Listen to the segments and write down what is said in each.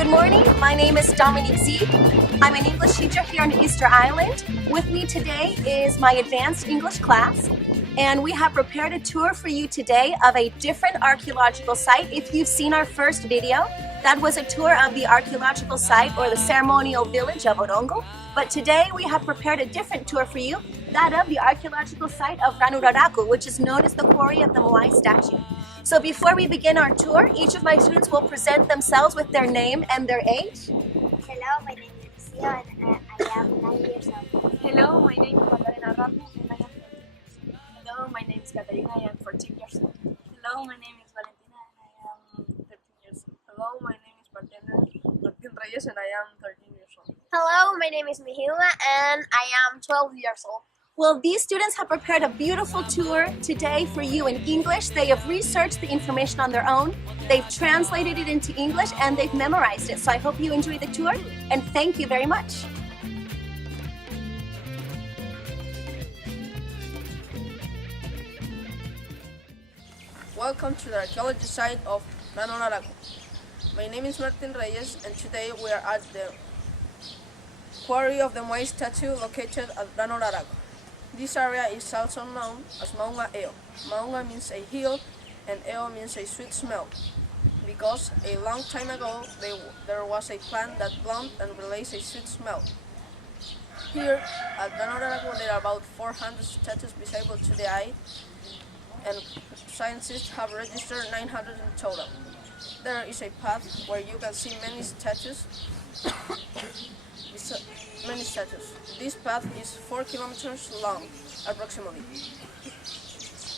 Good morning, my name is Dominique Z. I'm an English teacher here on Easter Island. With me today is my advanced English class, and we have prepared a tour for you today of a different archaeological site. If you've seen our first video, that was a tour of the archaeological site or the ceremonial village of Orongo. But today we have prepared a different tour for you, that of the archaeological site of Rano Raraku, which is known as the Quarry of the Moai statue. So before we begin our tour, each of my students will present themselves with their name and their age. Hello, my name is Lucia and I am 9 years old. Hello, my name is Rapu and I am 14 years old. Hello, my name is Caterina, I am 14 years old. Hello, my name is Valentina and I am 13 years old. Hello, my name is Martin Reyes and I am 13 years old. Hello, my name is Mihila and I am 12 years old. Well, these students have prepared a beautiful tour today for you in English. They have researched the information on their own, they've translated it into English, and they've memorized it. So I hope you enjoy the tour, and thank you very much. Welcome to the archaeology site of Rano Raraku. My name is Martin Reyes and today we are at the Quarry of the Moai statue located at Rano Raraku. This area is also known as Maunga Eo. Maunga means a hill and Eo means a sweet smell, because a long time ago there was a plant that bloomed and released a sweet smell. Here at Rano Raraku there are about 400 statues visible to the eye, and scientists have registered 900 in total. There is a path where you can see many statues. This path is 4 kilometers long, approximately.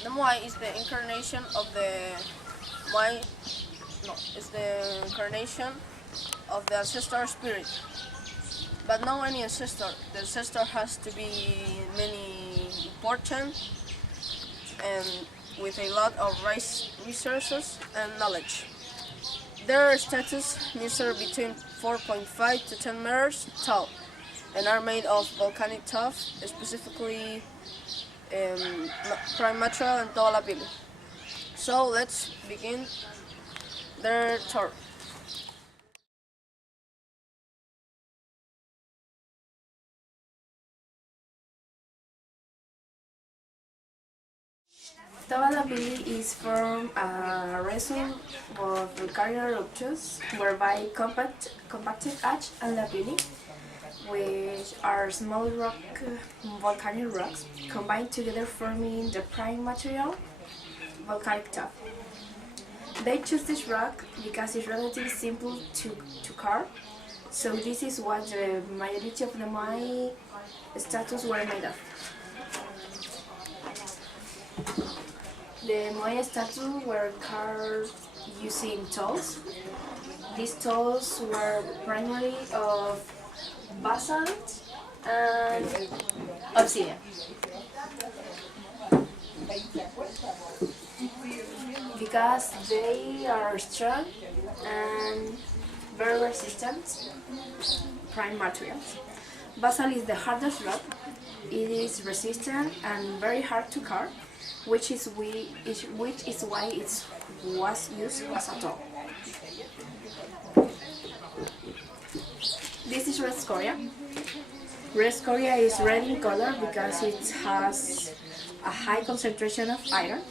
The Moai is the incarnation of the ancestor spirit. But not any ancestor. The ancestor has to be many important and with a lot of resources and knowledge. Their statues measure between 4.5 to 10 meters tall and are made of volcanic tuff, specifically prime material and dolabili. So let's begin their tour. Dolabili is from a resin of volcanic eruptions, whereby compacted ash and labili, which are small volcanic rocks, combined together forming the prime material, volcanic tuff. They choose this rock because it's relatively simple to carve, so this is what the majority of the Moai statues were made of. The Moai statues were carved using tools. These tools were primarily of basalt and obsidian. Because they are strong and very resistant prime materials. Basalt is the hardest rock. It is resistant and very hard to carve, which is why it was used as a tool. This is red scoria. Red scoria is red in color because it has a high concentration of iron.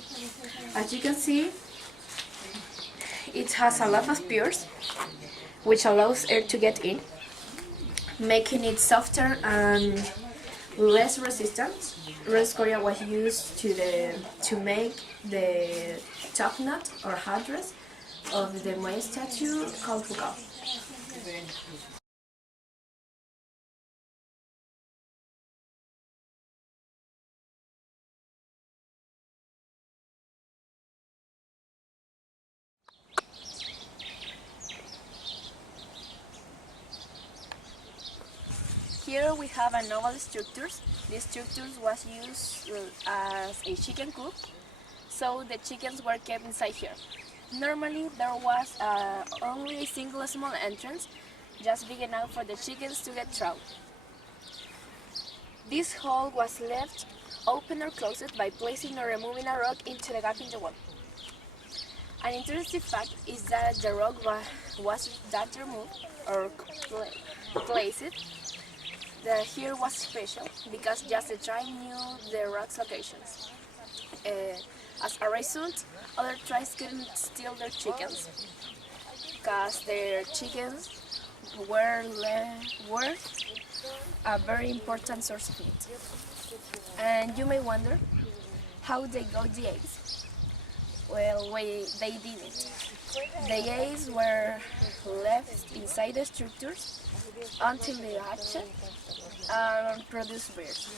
As you can see, it has a lot of pores, which allows air to get in, making it softer and less resistant. Red scoria was used to make the top knot or headdress of the Moai statue called Fukao. Here we have a novel structures. This structures was used as a chicken coop, so the chickens were kept inside here. Normally there was only a single small entrance, just big enough for the chickens to get through. This hole was left open or closed by placing or removing a rock into the gap in the wall. An interesting fact is that the rock was that removed or placed. Here was special because just the tribe knew the rock's locations. As a result, other tribes couldn't steal their chickens because their chickens were a very important source of meat. And you may wonder how they got the eggs. Well, they didn't. The eggs were left inside the structures until they hatched and produced bears.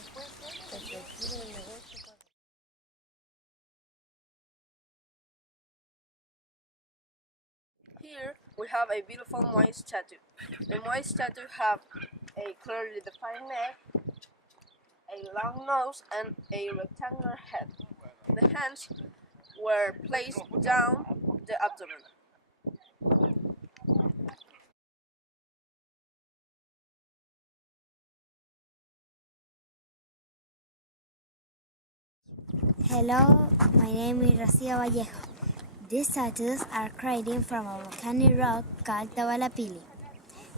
Here we have a beautiful Moai statue. The Moai statue have a clearly defined neck, a long nose, and a rectangular head. The hands were placed down the abdomen. Hello, my name is Rocío Vallejo. These statues are created from a volcanic rock called Tabalapili.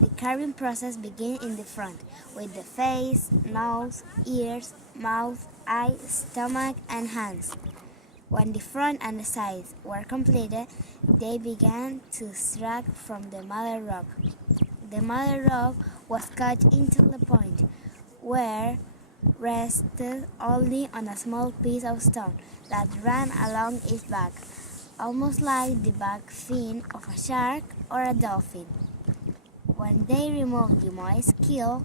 The carving process begins in the front, with the face, nose, ears, mouth, eyes, stomach, and hands. When the front and the sides were completed, they began to extract from the mother rock. The mother rock was cut into the point, where rested only on a small piece of stone that ran along its back, almost like the back fin of a shark or a dolphin. When they removed the Moai's keel,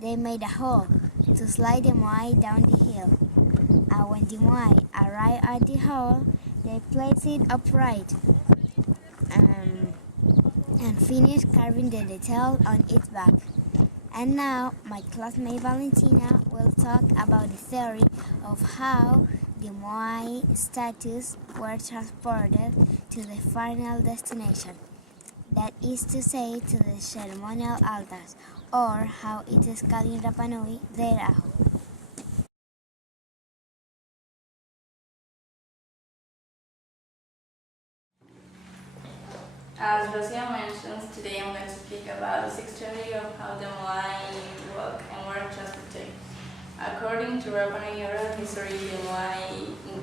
they made a hole to slide the Moai down the hill. And when the Moai arrived at the hole, they placed it upright and finished carving the detail on its back. And now, my classmate Valentina will talk about the theory of how the Moai statues were transported to the final destination. That is to say, to the ceremonial altars, or how it is called in Rapa Nui, Rerahu. As Rosia mentions, today I'm going to speak about the history of how the Moai walk and were transported. According to Rapa Nui history,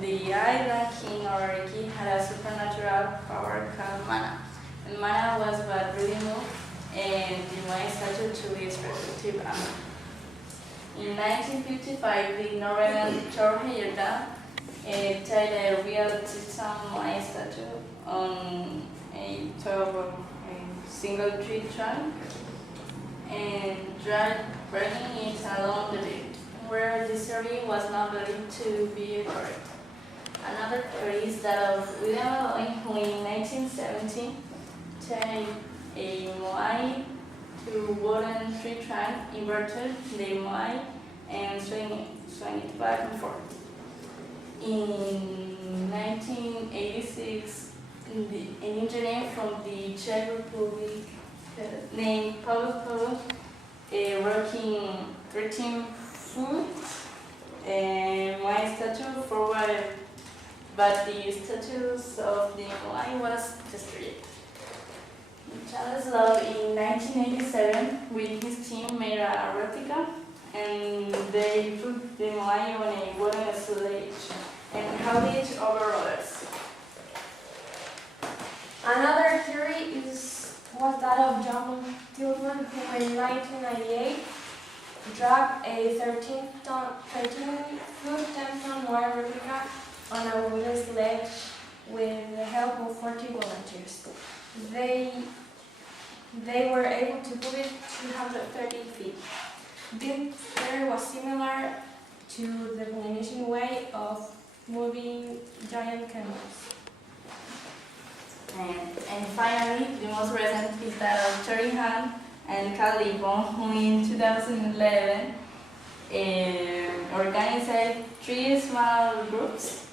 the island king Rariki had a supernatural power called mana. And mana was what really moved and the Moai statue to its respective amount. In 1955, the Norwegian Thor tied a real Titan Moai statue on a top of a single tree trunk and dragging it along the beach, where the story was not believed to be correct. Another theory is that of William Alloy, who in 1917 tied a Moai to wooden tree trunk, inverted the Moai, and swung it back and forth. In 1986, an engineer from the Czech Republic named Pavel working 13-foot Moai statue forward, but the statues of the Moai was destroyed. Charles Love in 1987 with his team made a replica and they put the Moai on a wooden sledge and held it over rollers. Another theory was that of John Tillman, who in 1998 dragged a 13-foot 10-ton Moai replica on a wooden sledge with the help of 40 volunteers. They were able to pull it 230 feet. This theory was similar to the Polynesian way of moving giant canoes. And finally, the most recent is that of Terry Hunt and Cal Libon, who in 2011 organized 3 small groups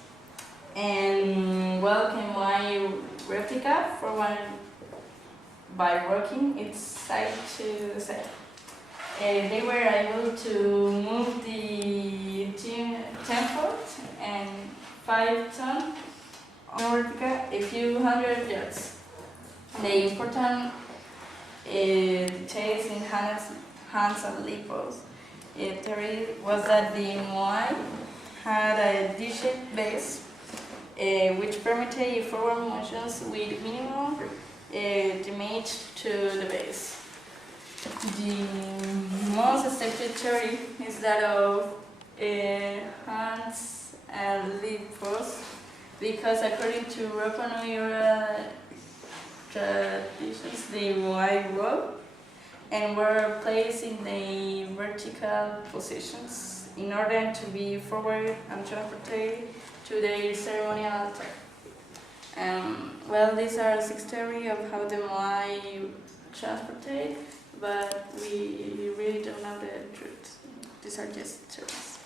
and welcomed my replica forward by working its side to side. They were able to move the 10-foot and 5-ton Antarctica a few hundred yards. The important details in Hans and Lipos theory was that the Moai had a D-shaped base which permitted forward motions with minimal damage to the base. The most accepted theory is that of Hans and Lipos, because according to Rapa Nui traditions, the Moai rose and were placed in the vertical positions in order to be forward and transported to their ceremonial altar. Well, these are 6 theories of how the Moai transported, but we really don't know the truth. These are just theories.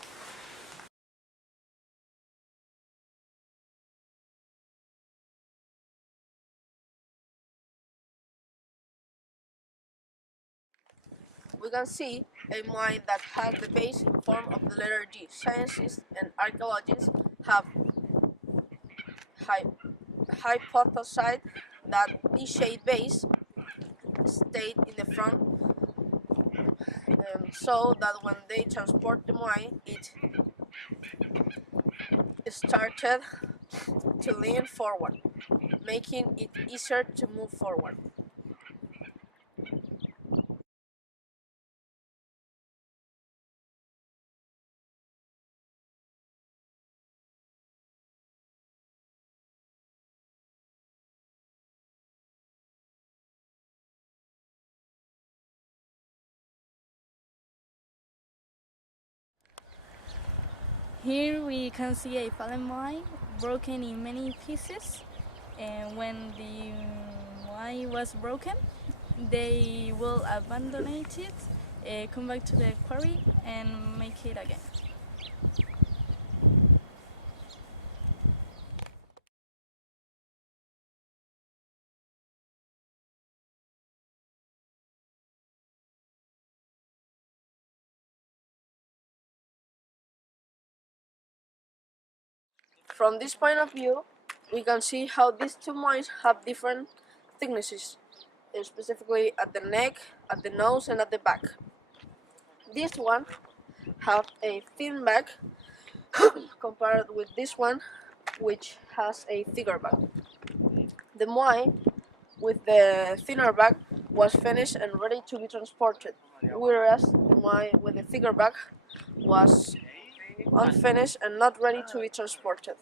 We can see a Moai that has the base in form of the letter G. Scientists and archaeologists have hypothesized that this shaped base stayed in the front, so that when they transport the Moai, it started to lean forward, making it easier to move forward. Here we can see a fallen Moai broken in many pieces, and when the Moai was broken, they will abandon it, come back to the quarry and make it again. From this point of view, we can see how these two Moais have different thicknesses, specifically at the neck, at the nose, and at the back. This one have a thin back compared with this one, which has a thicker back. The Moai with the thinner back was finished and ready to be transported, whereas the Moai with the thicker back was unfinished and not ready to be transported.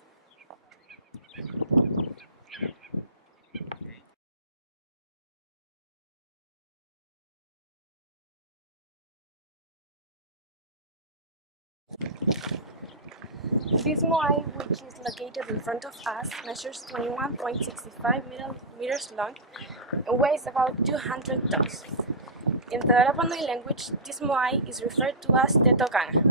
This Moai, which is located in front of us, measures 21.65 meters long and weighs about 200 tons. In the Rapa Nui language, this Moai is referred to as the Tokanga.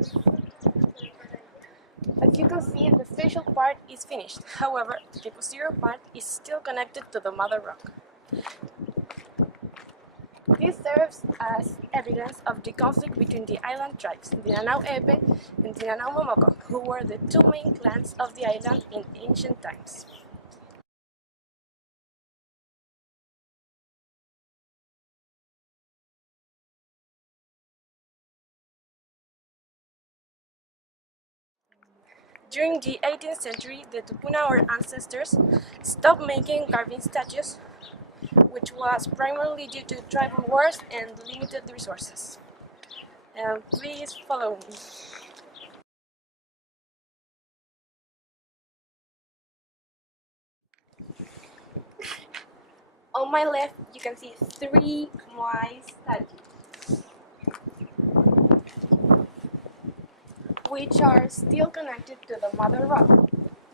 As you can see, the facial part is finished. However, the posterior part is still connected to the mother rock. This serves as evidence of the conflict between the island tribes, the Nanau Epe and the Nanau Momoko, who were the two main clans of the island in ancient times. During the 18th century, the Tupuna, or ancestors, stopped making carving statues, which was primarily due to tribal wars and limited resources. Please follow me. On my left, you can see 3 Moai statues, which are still connected to the mother rock.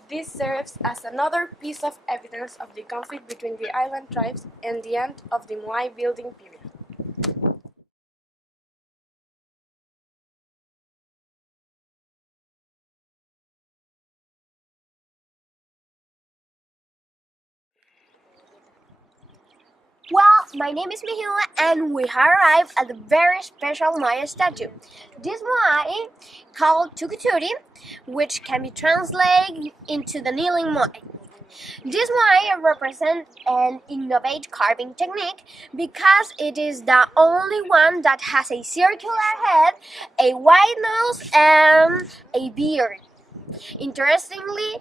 This serves as another piece of evidence of the conflict between the island tribes and the end of the Moai building period. Well, my name is Mihua and we have arrived at a very special Maya statue. This Moai, called Tukuturi, which can be translated into the kneeling Moai. This Moai represents an innovative carving technique because it is the only one that has a circular head, a wide nose, and a beard. Interestingly,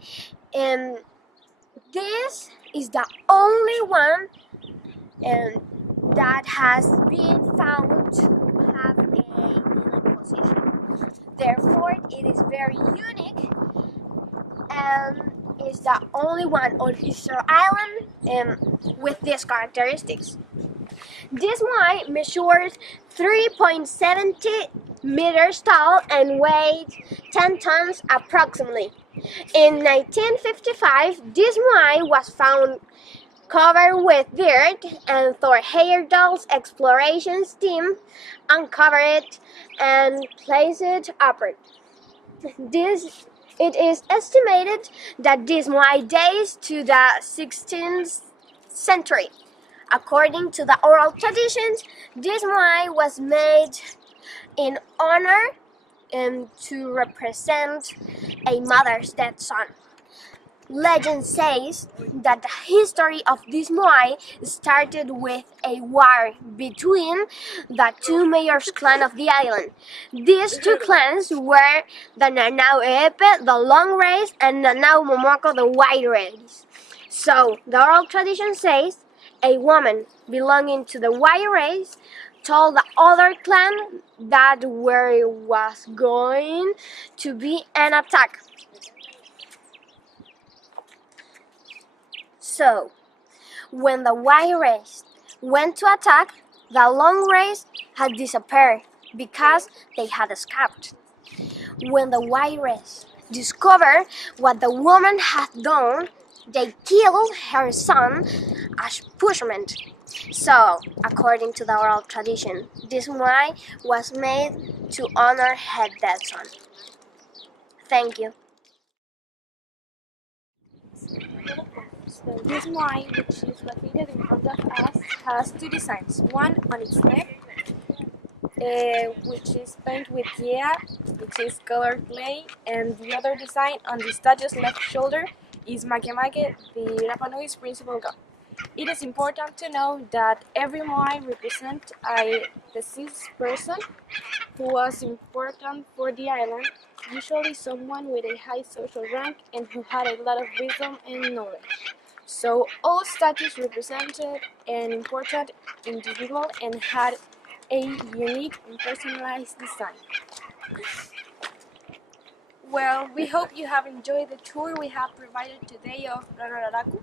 this is the only one that has been found to have a kneeling position. Therefore, it is very unique and is the only one on Easter Island with these characteristics. This Moai measures 3.70 meters tall and weighs 10 tons approximately. In 1955, this Moai was found covered with dirt, and Thor Heyerdahl's explorations team uncovered it and placed it upward. It is estimated that this Moai dates to the 16th century. According to the oral traditions, this Moai was made in honor and to represent a mother's dead son. Legend says that the history of this Moai started with a war between the two major clans of the island. These two clans were the Nanau Epe, the Long Race, and Nanau Momoko, the White Race. So, the oral tradition says a woman belonging to the White Race told the other clan that there was going to be an attack. So, when the White Race went to attack, the Long Race had disappeared because they had escaped. When the White Race discovered what the woman had done, they killed her son as punishment. So, according to the oral tradition, this Moai was made to honor her dead son. Thank you. So this Moai, which is located in front of us, has two designs. One on its neck, which is painted with yeah, which is colored clay, and the other design on the statue's left shoulder is Makemake, the Rapa Nui's principal god. It is important to know that every Moai represents a deceased person who was important for the island, usually someone with a high social rank and who had a lot of wisdom and knowledge. So all statues represented an important individual and had a unique and personalized design. Well, we hope you have enjoyed the tour we have provided today of Rano Raraku.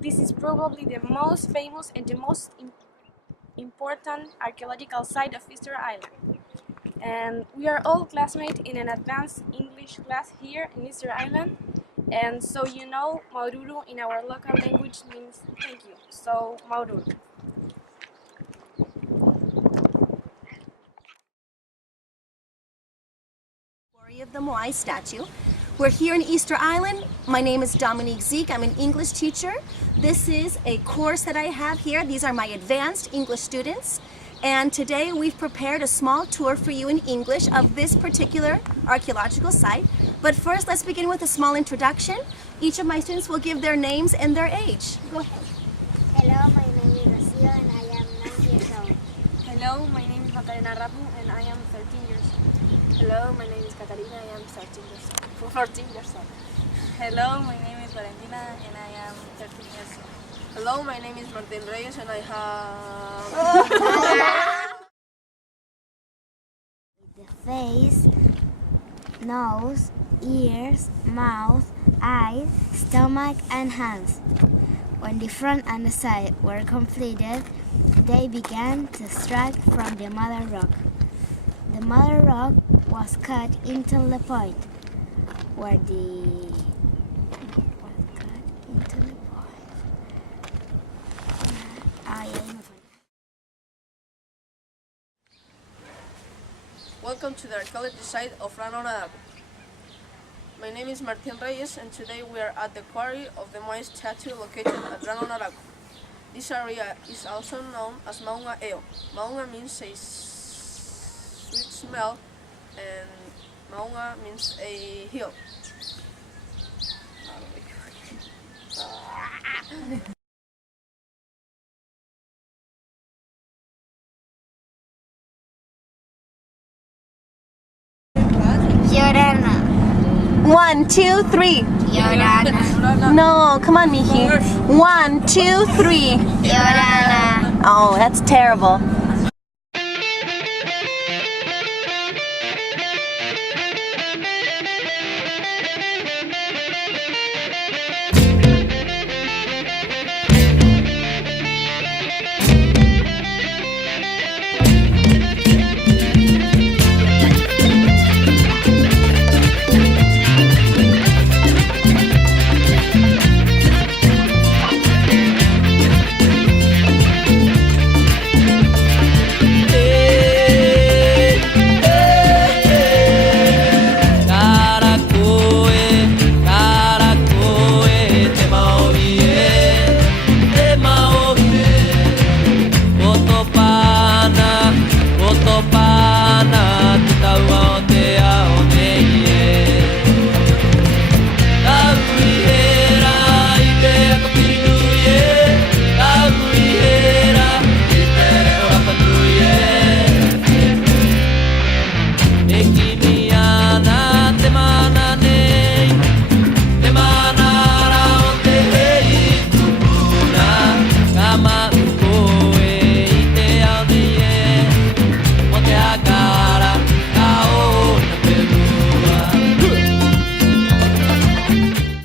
This is probably the most famous and the most important archaeological site of Easter Island. And we are all classmates in an advanced English class here in Easter Island. And so you know, MAURURU in our local language means thank you. So, MAURURU. Quarry of the Moai statue. We're here in Easter Island. My name is Dominique Zeke. I'm an English teacher. This is a course that I have here. These are my advanced English students. And today we've prepared a small tour for you in English of this particular archaeological site. But first, let's begin with a small introduction. Each of my students will give their names and their age. Go ahead. Hello, my name is Rocío and I am 9 years old. Hello, my name is Macarena Rapu and I am 13 years old. Hello, my name is Catalina, I am 14 years old. Hello, my name is Valentina and I am 13 years old. Hello, my name is Martin Reyes and I have... The face, nose, ears, mouth, eyes, stomach, and hands. When the front and the side were completed, they began to extract from the mother rock. The mother rock was cut into the point where Welcome to the archaeology site of Rano Raraku. My name is Martin Reyes and today we are at the Quarry of the Moai statue located at Rano Raraku. This area is also known as Maunga Eo. Maunga means a sweet smell and Maunga means a hill. Llorana. 1, 2, 3. Llorana. No, come on, Miji. 1, 2, 3. Llorana. Oh, that's terrible.